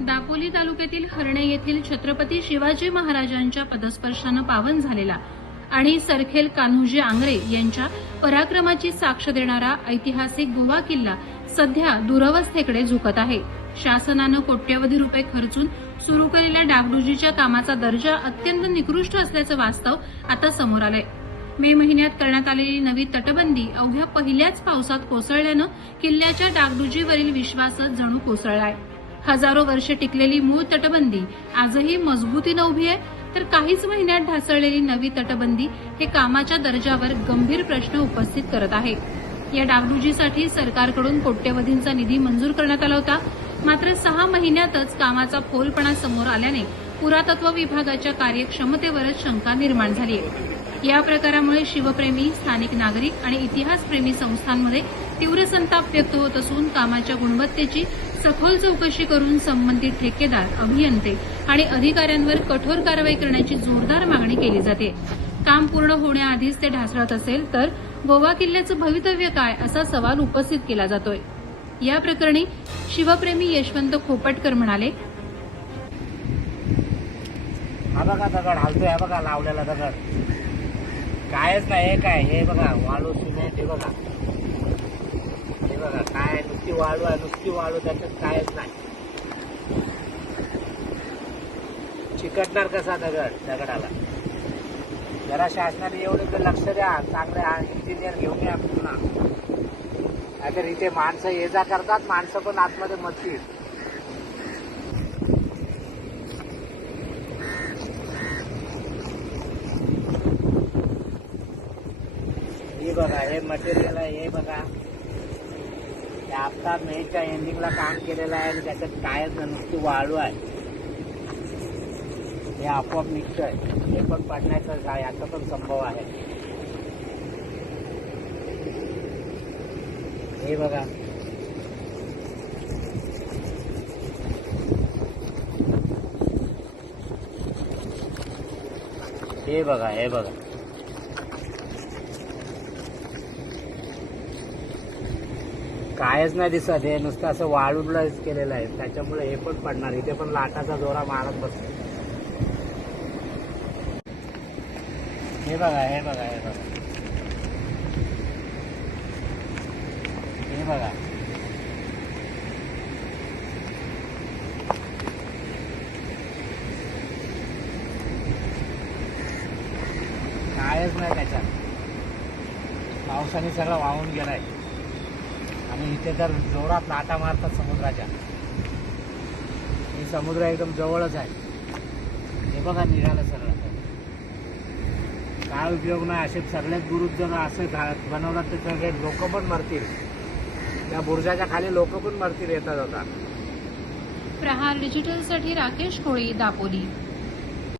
दापोली तालुक्यातील हरणे येथील छत्रपती शिवाजी महाराजांच्या पदस्पर्शानं पावन झालेला आणि सरखेल कान्होजी आंग्रे यांच्या पराक्रमाची साक्ष देणारा ऐतिहासिक गोवा किल्ला सध्या दुरवस्थेकडे झुकत आहे. शासनानं कोट्यवधी रुपये खर्चून सुरू केलेल्या डागडुजीच्या कामाचा दर्जा अत्यंत निकृष्ट असल्याचं वास्तव आता समोर आलंय. मे महिन्यात करण्यात आलेली नवी तटबंदी अवघ्या पहिल्याच पावसात कोसळल्यानं किल्ल्याच्या डागडुजीवरील विश्वासच जणू कोसळलाय. हजारो वर्षे टिकलेली मूळ तटबंदी आजही मजबूतीनं उभी आहे. तर काहीच महिन्यात ढासळलेली नवी तटबंदी हे कामाच्या दर्जावर गंभीर प्रश्न उपस्थित करत आहे. या डागडुजीसाठी सरकारकडून कोट्यवधींचा निधी मंजूर करण्यात आला होता. मात्र सहा महिन्यातच कामाचा फोलपणा समोर आल्याने पुरातत्व विभागाच्या कार्यक्षमतेवरच शंका निर्माण झाली आहे या प्रकारामुळे शिवप्रेमी स्थानिक नागरिक आणि इतिहासप्रेमी संस्थांमध्ये तीव्र संताप व्यक्त होत असून कामाच्या गुणवत्तेची सखोल चौकशी करून संबंधित ठेकेदार अभियंते आणि अधिकाऱ्यांवर कठोर कारवाई करण्याची जोरदार मागणी केली जाते. काम पूर्ण होण्याआधीच ते ढासळत असेल तर गोवा किल्ल्याचं भवितव्य काय असा सवाल उपस्थित केला जातोय. या प्रकरणी शिवप्रेमी यशवंत खोपटकर म्हणाले हा बघा दगड हलतोय हा बघा लावलेला दगड. कायच नाही काय? हे बघा वाळू सिमेंट हे बघा. बघा काय नुसती वाळू आहे नुसती वाळू त्याच्यात कायच नाही. चिकटणार कसा दगड दगडाला? जरा शासनाने एवढं तर लक्ष द्या चांगले इंजिनियर घेऊन या पुन्हा. नाहीतर इथे माणसं ये जा करतात माणसं पण आतमध्ये मरतील. हे बघा हे मटेरियल आहे हे बघा. आता मेच्या एंडिंगला काम केलेलं आहे आणि त्याच्यात कायच नुसती वाळू आहे. हे आपोआप निघतंय हे पण पडण्याचं काय याचा पण संभव आहे. हे बघा. हे बघा हे बघा. कायच नाही दिसत. हे नुसतं असं वाळूनच केलेलं आहे. त्याच्यामुळे हे पण पडणार. इथे पण लाटाचा जोरा मारत बसतो. हे बघा हे बघा हे बघा. हे बघा. कायच नाही त्याच्यात. पावसाने सगळं वाहून गेलाय. आणि इथे तर जोरात लाटा मारतात समुद्राच्या. हे समुद्र एकदम जवळच आहे. हे बघा निघालं सगळं काय उपयोग नाही असे सगळ्याच गुरु जर असं बनवलं तर सगळे लोक पण मरतील. त्या बुरजाच्या खाली लोक पण मरतील येतात जाता. प्रहार डिजिटलसाठी राकेश कोळी दापोली.